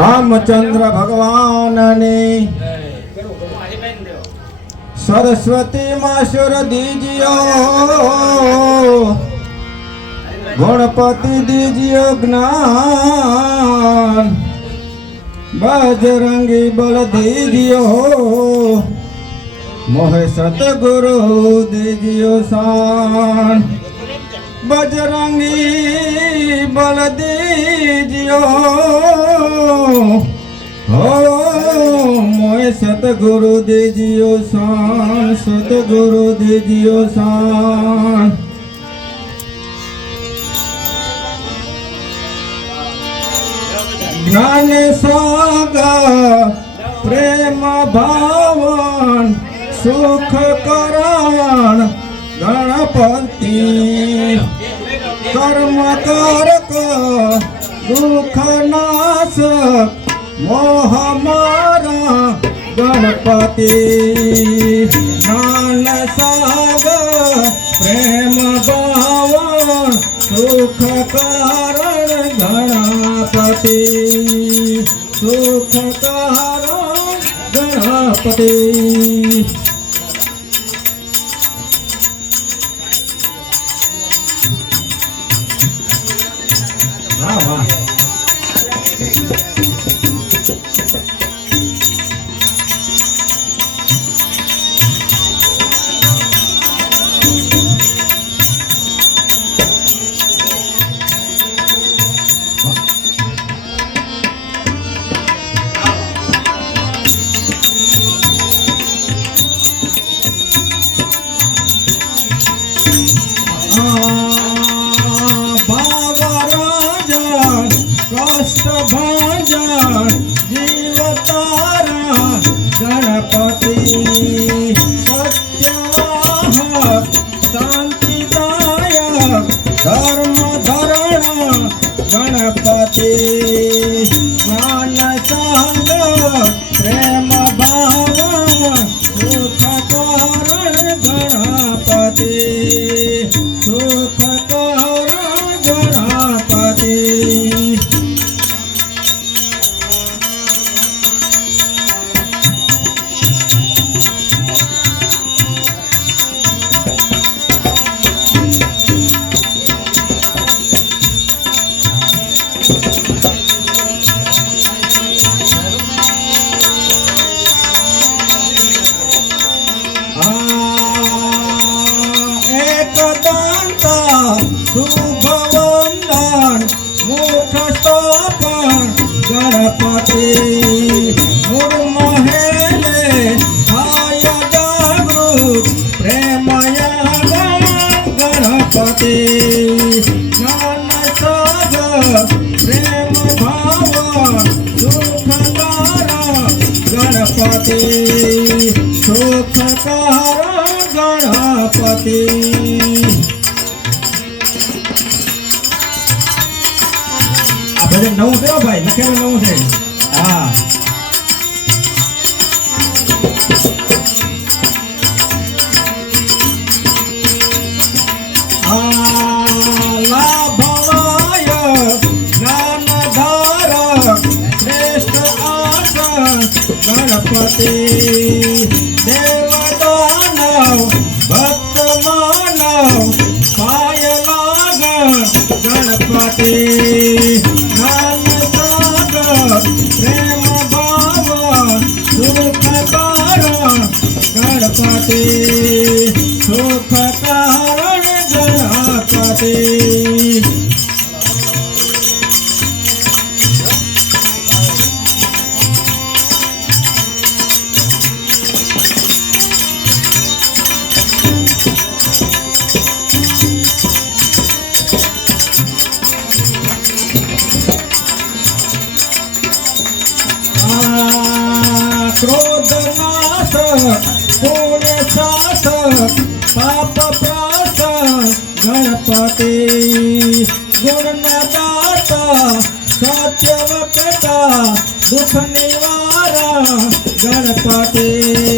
रामचंद्र भगवान ने सरस्वती माशुर दीजियो गणपति दीजियो ज्ञान बजरंगी बल दीजियो मोह सतगुरु दीजियो शान बजरंगी बल दीजियो सतगुरु दे जियो शान सतगुरु दे जियो शान ज्ञान सागा प्रेम भावन सुख करण गणपति कर्म कारक दुख नाशक मोह मारा ગણપતિ જ્ઞાન સાગર પ્રેમ ભાવણ સુખ કારણ ગણપતિ સુખ કારણ ગણપતિ વાહ વાહ শুভবন্দন মুখ স্তপন গণপতি মোর মহেলে আয় জাগরুক প্রেময় গণপতি নান সগ প্রেম ভাব সুখকার গণপতি সুখকার গণপতি ભજન નવું છે ભાઈ લખેલું નવું છે હા ગણપતિ દેવ દાનવ ભક્ત પતારણ જણાપતિ ક્રોધનાથ पते गुण सत्यवता दुख निवारा गणपति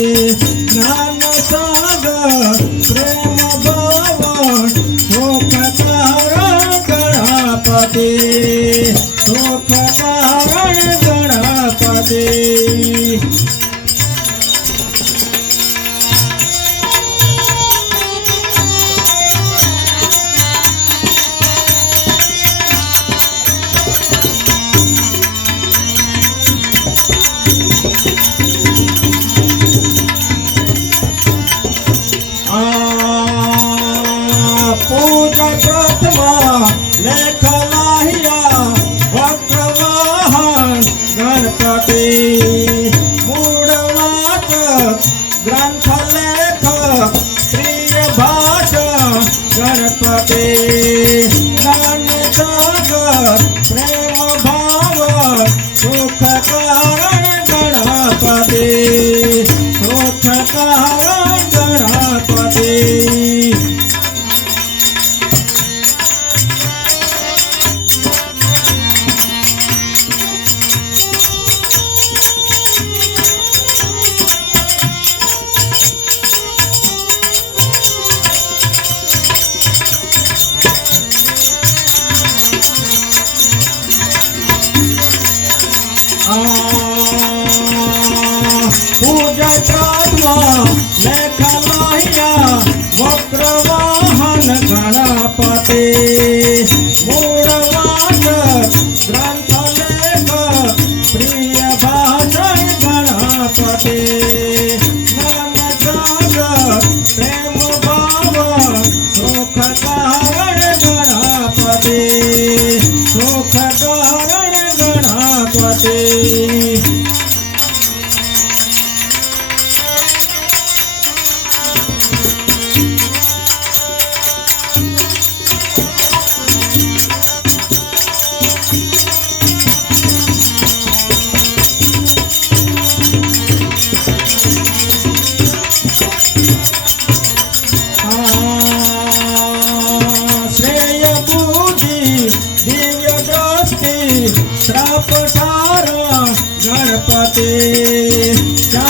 देखलाहिया वक्रवाहन गणपति मूढ़वाच ग्रंथ लेख प्रिय भाष गणपति ज्ञान सागर भाव सुख कारण गणपति सुख कारण गणपति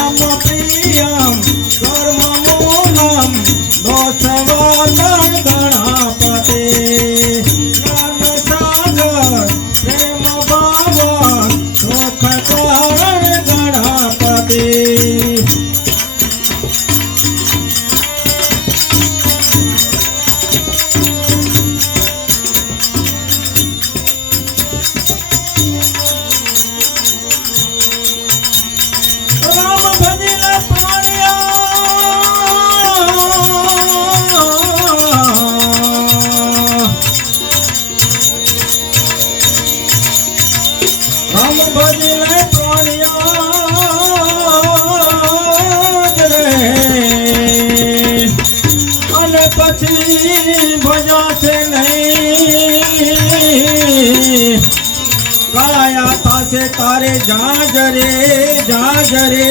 রাম প্রিয়াম તારે જાજરે જાજરે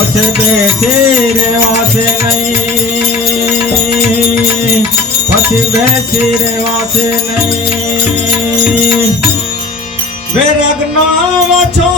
ઓછે બેસે રેવાશે નહીં પછી બેસી રેવાશે નહીં વેરગનો છો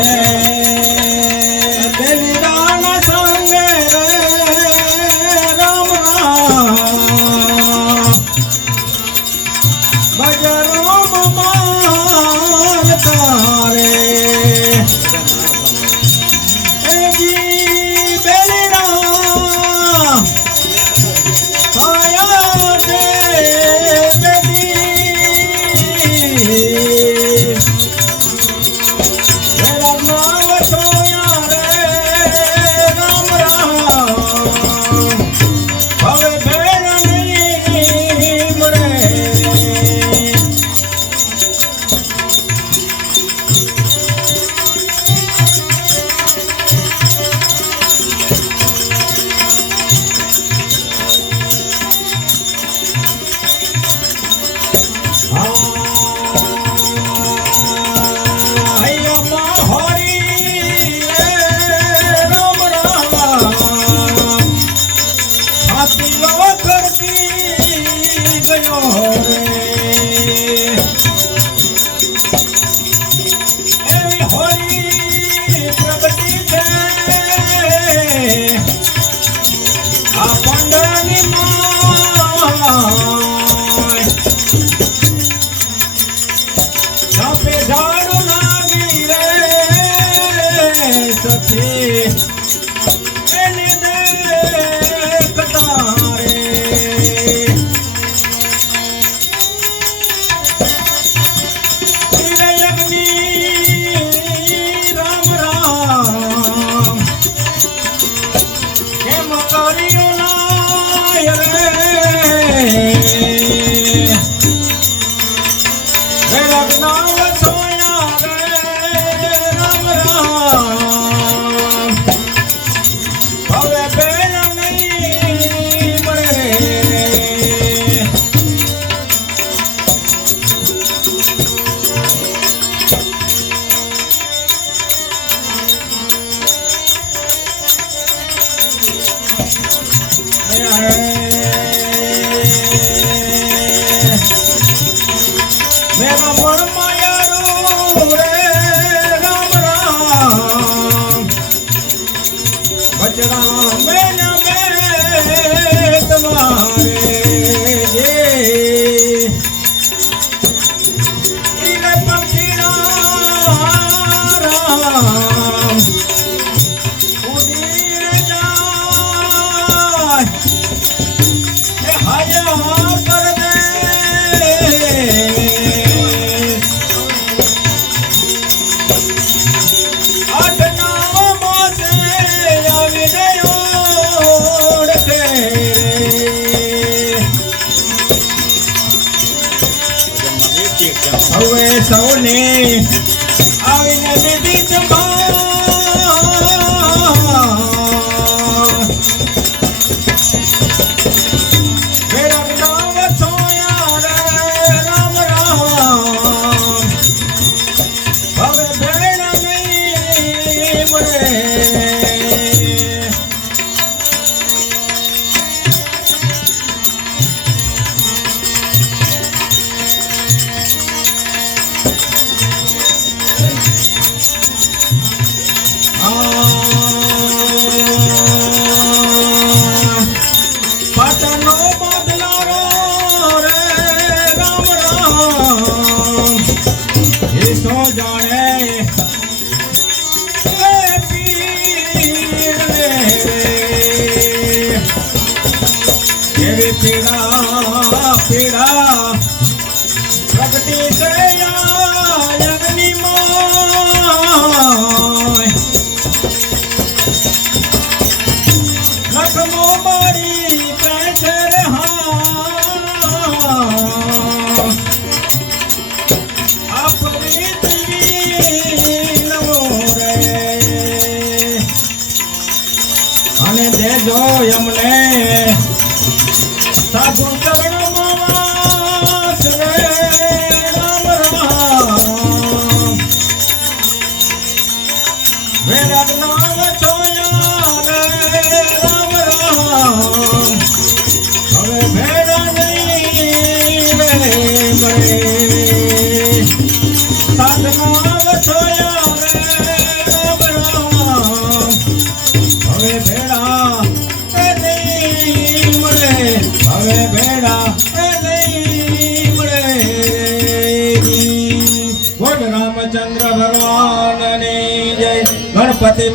É. ઝાડુ લાગી રે સખી એની દેખતા Hey,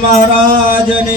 महाराज ने